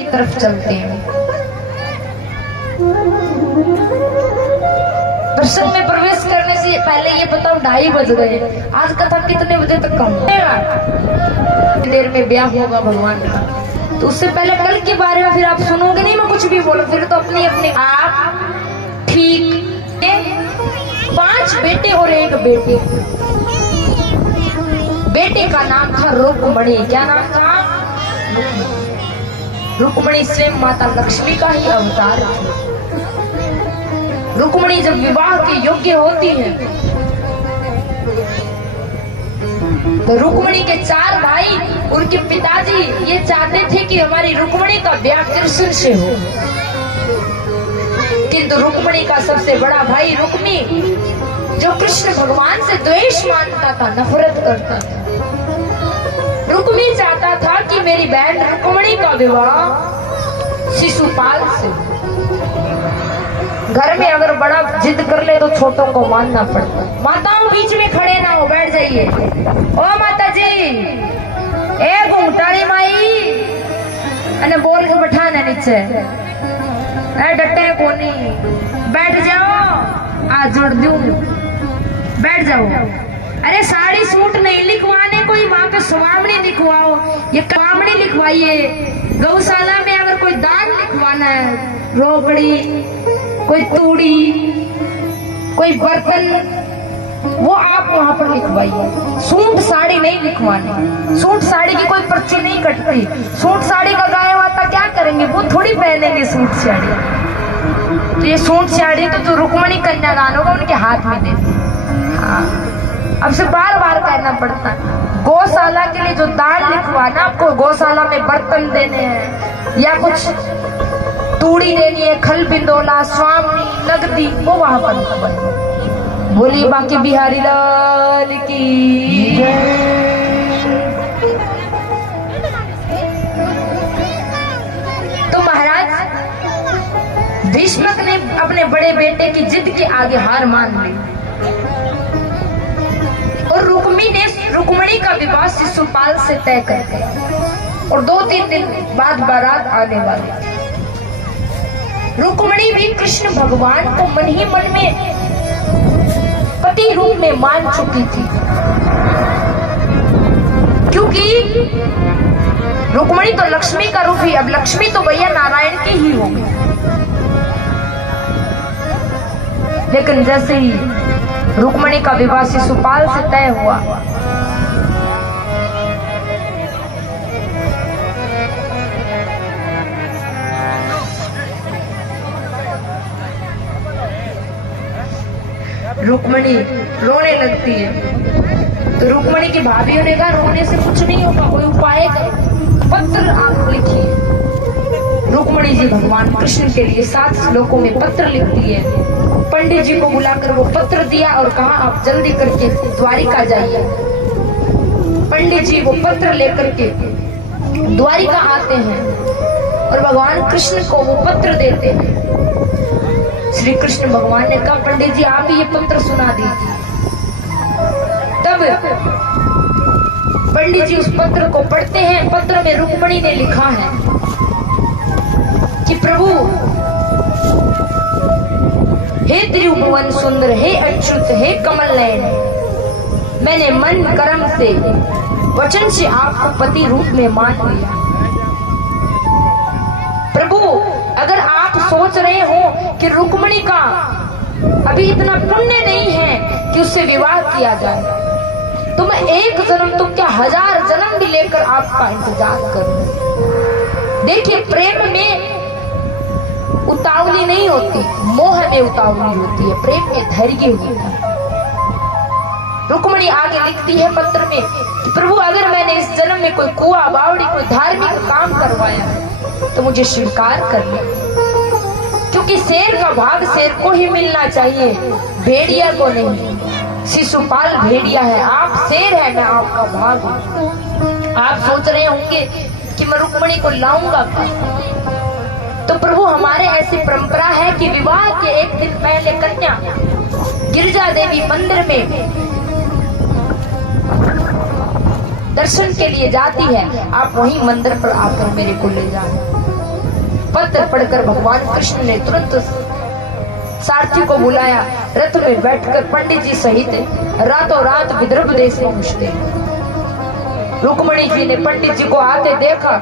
की तरफ चलते हैं। दर्शन में प्रवेश करने से पहले ये बताओ 2:30 बज गए। आज कथा कितने बजे तक कम देर में ब्याह होगा भगवान का, तो उससे पहले कल के बारे में फिर आप सुनोगे नहीं, मैं कुछ भी बोलो फिर तो अपनी अपने आप ठीक। 5 बेटे और 1 बेटी। बेटे का नाम था रुक्मणी। क्या नाम था? रुक्मणी स्वयं माता लक्ष्मी का ही अवतार थी। रुक्मणी जब विवाह के योग्य होती है तो रुक्मणी के 4 भाई, उनके पिताजी ये चाहते थे कि हमारी रुक्मणी का ब्याह कृष्ण से हो, किंतु रुक्मणी का सबसे बड़ा भाई रुक्मी, जो कृष्ण भगवान से द्वेष मानता था, नफरत करता था, रुक्मी चाहता था कि मेरी बहन रुक्मणी का विवाह शिशुपाल से। घर में अगर बड़ा जिद कर ले तो छोटों को मानना पड़ता। माताओं बीच में खड़े ना हो, बैठ जाइए। ओ माता जी, ए घूंघटाली माई, अने बोल के बैठाना नीचे, डटे कोनी, बैठ जाओ, आज जोड़ दूं, बैठ जाओ। अरे साड़ी सूट नहीं लिखवाने, कोई माँ पे सुवामनी लिखवाओ, ये कामड़ी लिखवाइए। गौशाला में अगर कोई दान लिखवाना है, रोकड़ी, कोई तूड़ी, कोई बर्तन, वो आप वहां पर लिखवाइए। सूट साड़ी नहीं लिखवानी। सूट साड़ी की कोई पर्ची नहीं कटती। सूट साड़ी का गाय माता क्या करेंगे, वो थोड़ी पहनेंगे सूट साड़ी। तो ये सूट साड़ी तो जो रुक्मणी कन्यादान होगा उनके हाथ में दे दी। हाँ, अब से बार बार कहना पड़ता। गौशाला के लिए जो दान लिखवाना, आपको गौशाला में बर्तन देने हैं या कुछ तूड़ी देनी है, खल बिंदोला, स्वामी, नगदी, वो वहां पर लिखवाइए। बोली बाकी बिहारी लाल की जय। तो महाराज भीष्मक ने अपने बड़े बेटे की जिद के आगे हार मान ली और रुक्मणी का विवाह शिशुपाल से तय कर दिया और 2-3 दिन बाद बारात आने वाली। रुक्मणी भी कृष्ण भगवान को मन ही मन में पति रूप में मान चुकी थी, क्योंकि रुक्मणी तो लक्ष्मी का रूप ही, अब लक्ष्मी तो भैया नारायण की ही होगी। लेकिन जैसे ही रुक्मणी का विवाह शिशुपाल से तय हुआ, रुक्मणी रोने लगती है। तो रुक्मणी की भाभियों ने कहा रोने से कुछ नहीं होगा, कोई उपाय करो, पत्र आप लिखिए। रुक्मणी जी भगवान कृष्ण के लिए 7 श्लोकों में पत्र लिखती है। पंडित जी को बुलाकर वो पत्र दिया और कहा आप जल्दी करके द्वारिका जाइए। पंडित जी वो पत्र लेकर के द्वारिका आते हैं और भगवान कृष्ण को वो पत्र देते हैं। श्री कृष्ण भगवान ने कहा पंडित जी आप ये पत्र सुना दीजिए। तब पंडित जी उस पत्र को पढ़ते हैं। पत्र में रुक्मणी ने लिखा है कि प्रभु हे त्रिभुवन सुंदर, हे अच्युत, हे कमल नयन, मैंने मन कर्म से वचन से आपको पति रूप में मान लिया। प्रभु अगर आप सोच रहे हो कि रुक्मणी का अभी इतना पुण्य नहीं है कि उससे विवाह किया जाए, तो मैं 1 जन्म तो क्या 1000 जन्म भी लेकर आपका इंतजार करूं। देखिए प्रेम में उतावली नहीं होती, मोह में उतावली होती है, प्रेम में धैर्य होता है। रुक्मणी आगे लिखती है पत्र में कि प्रभु अगर मैंने इस जन्म में कोई कुआ बावड़ी कोई धार्मिक काम करवाया तो मुझे स्वीकार कर ले, क्योंकि शेर का भाग शेर को ही मिलना चाहिए, भेड़िया को नहीं। शिशुपाल भेड़िया है, आप शेर है, मैं आपका भाग हूं। आप सोच रहे होंगे कि मैं रुक्मणी को लाऊंगा, तो प्रभु हमारे ऐसी परंपरा है कि विवाह के 1 दिन पहले कन्या गिरजा देवी मंदिर में दर्शन के लिए जाती है, आप वही मंदिर पर आकर मेरे को ले जाए। पत्र पढ़कर भगवान कृष्ण ने तुरंत सारथी को बुलाया। रथ में बैठकर पंडित जी सहित रातों रात विदर्भ देश में पहुंचते। रुक्मणी जी ने पंडित जी को आते देखा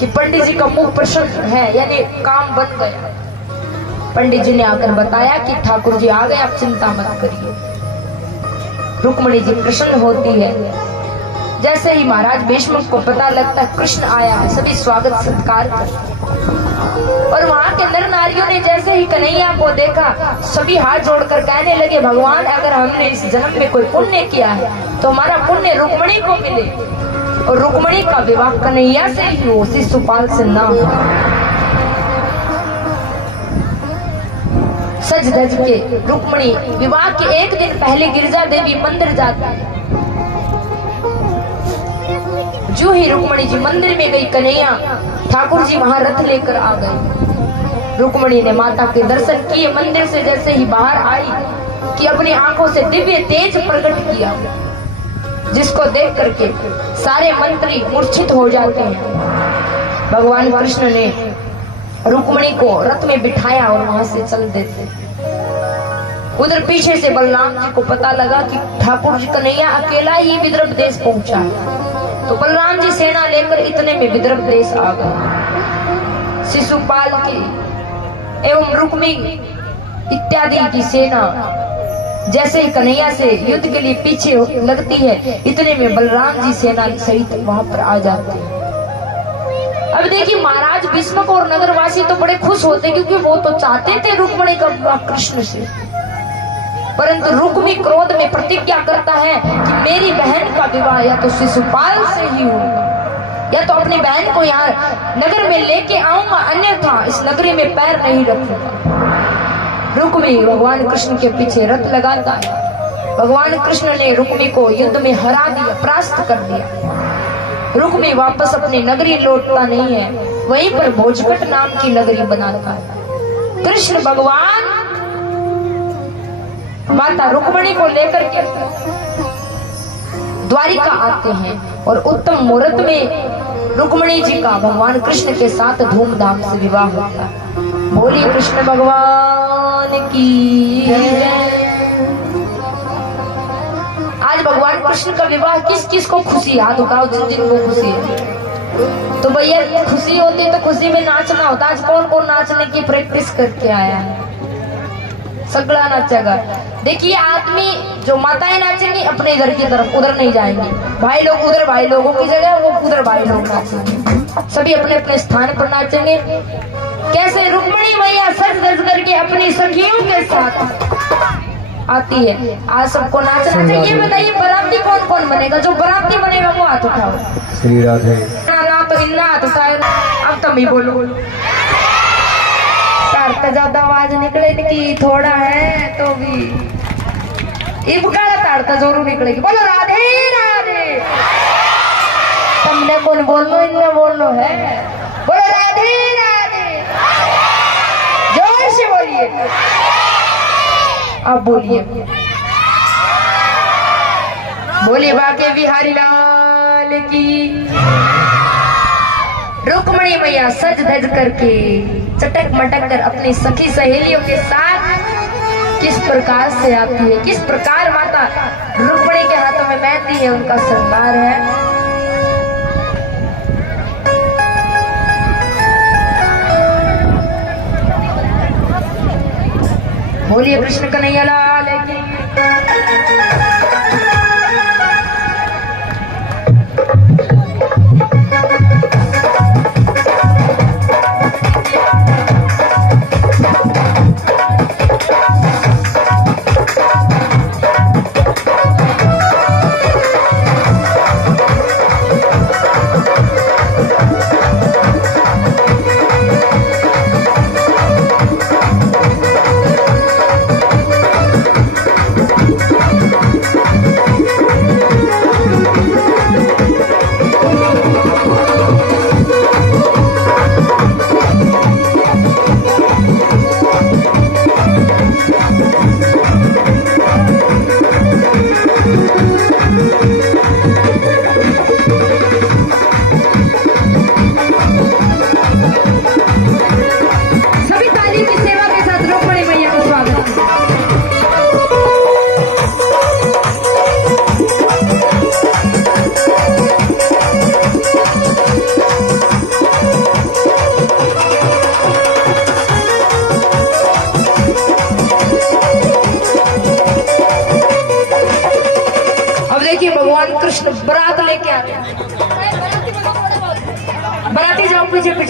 कि पंडित जी का मुख प्रसन्न है, यानी काम बन गया। पंडित जी ने आकर बताया कि ठाकुर जी आ गए, आप चिंता मत करिए। रुक्मणी जी प्रसन्न होती है। जैसे ही महाराज भीष्म को पता लगता है कृष्ण आया है, सभी स्वागत सत्कार करते। और वहां के नर नारियों ने जैसे ही कन्हैया को देखा, सभी हाथ जोड़कर कहने लगे, भगवान अगर हमने इस जन्म में कोई पुण्य किया है तो हमारा पुण्य रुक्मणी को मिले, और रुक्मणी का विवाह कन्हैया से ही हो, शिशुपाल से ना हो। सज धज के रुक्मणी विवाह के एक दिन पहले गिरजा देवी मंदिर जाती है। जो ही रुक्मणी जी मंदिर में गई, कन्हैया ठाकुर जी वहां रथ लेकर आ गए। रुक्मणी ने माता के दर्शन किए। मंदिर से जैसे ही बाहर आई कि अपनी आंखों से दिव्य तेज प्रकट किया, जिसको देख करके सारे मंत्री मूर्छित हो जाते हैं। भगवान कृष्ण ने रुक्मणी को रथ में बिठाया और वहां से चल देते। उधर पीछे से बलराम जी को पता लगा कि ठाकुर जी कन्हैया अकेला ही विदर्भ देश पहुंचा है, तो बलराम जी सेना लेकर इतने में विदर्भ देश आ गए। शिशुपाल की एवं रुक्मी इत्यादि की सेना जैसे ही कन्हैया से युद्ध के लिए पीछे लगती है, इतने में बलराम जी सेना सहित वहां पर आ जाते हैं। अब देखिए, महाराज भीष्म और नगरवासी तो बड़े खुश होते, क्योंकि वो तो चाहते थे रुक्मणी का विवाह कृष्ण से। परंतु रुक्मी क्रोध में प्रतिज्ञा करता है कि मेरी बहन का विवाह या तो शिशुपाल से ही होगा, या तो अपनी बहन को यहाँ नगर में लेके आऊंगा, अन्यथा इस नगरी में पैर नहीं रखूंगा। रुक्मी भगवान कृष्ण के पीछे रथ लगाता है। भगवान कृष्ण ने रुक्मी को युद्ध में हरा दिया, परास्त कर दिया। रुक्मी वापस अपनी नगरी लौटता नहीं है, वहीं पर भोजकट नाम की नगरी बनाता है। कृष्ण भगवान माता रुक्मणी को लेकर के द्वारिका आते हैं और उत्तम मुहूर्त में रुक्मणी जी का भगवान कृष्ण के साथ धूमधाम से विवाह होता है। बोलिए कृष्ण भगवान की। आज भगवान कृष्ण का विवाह किस किस को खुशी, हाथ उठाओ जिन जिन को खुशी है। तो भैया खुशी होती तो खुशी में नाचना होता। आज कौन कौन नाचने की प्रैक्टिस करके आया है? सगड़ा नाचेगा। देखिए, आदमी जो माताएं नाचेंगी अपने घर की तरफ, उधर नहीं जाएंगे। भाई लोग उधर भाई लोगों की जगह, वो उधर भाई लोग नाचेंगे। सभी अपने अपने स्थान पर नाचेंगे। कैसे? रुक्मणी मैया सज धज करके अपनी सखियों के साथ आती है। आज सबको नाचना चाहिए। ये बताइए, बराती कौन कौन बनेगा? जो बराती बनेगा वो हाथ उठाओ। श्री राधे। ना तो इन्ना हाथ उठाए। अब तुम ही बोलो। तो ज्यादा आवाज निकले कि थोड़ा है तो भी ताड़ता जरूर निकलेगी। बोलो राधे राधे। तुमने कौन बोलो, इनने बोलो है। बोलो राधे राधे, जोर से बोलिए। अब बोलिए, बोलिए बाके बिहारी लाल की। रुक्मणी मैया सज धज करके चटक मटक कर अपनी सखी सहेलियों के साथ किस प्रकार से आती है, किस प्रकार माता रुक्मणी के हाथों में मेहंदी है, उनका श्रृंगार है। बोलिए कृष्ण कन्हैया लाल की।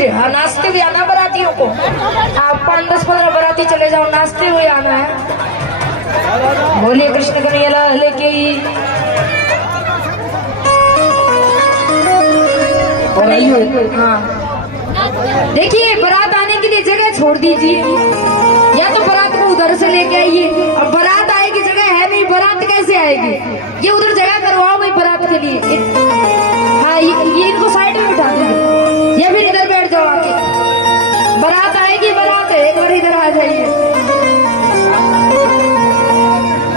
बजे। हाँ, नाचते हुए आना बारातियों को। आप 5-10-15 बाराती चले जाओ, नाचते हुए आना है। बोलिए कृष्ण कन्हैया लाल की। हाँ, देखिए बारात आने के लिए जगह छोड़ दीजिए, या तो बारात को उधर से लेके आइए। अब बारात आएगी, जगह है नहीं, बारात कैसे आएगी? ये उधर जगह करवाओ भाई बारात के लिए। हाँ, ये इनको साइड में बिठा दीजिए, या फिर इधर बैठ जाओ आके। बारात आएगी, बारात है, एक बार इधर आ जाइए।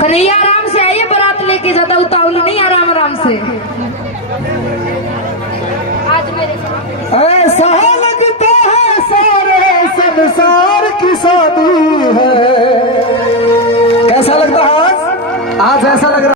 कन्हैया आराम से आइए, बारात लेके, ज्यादा उतावली नहीं, आराम आराम से। आज मेरे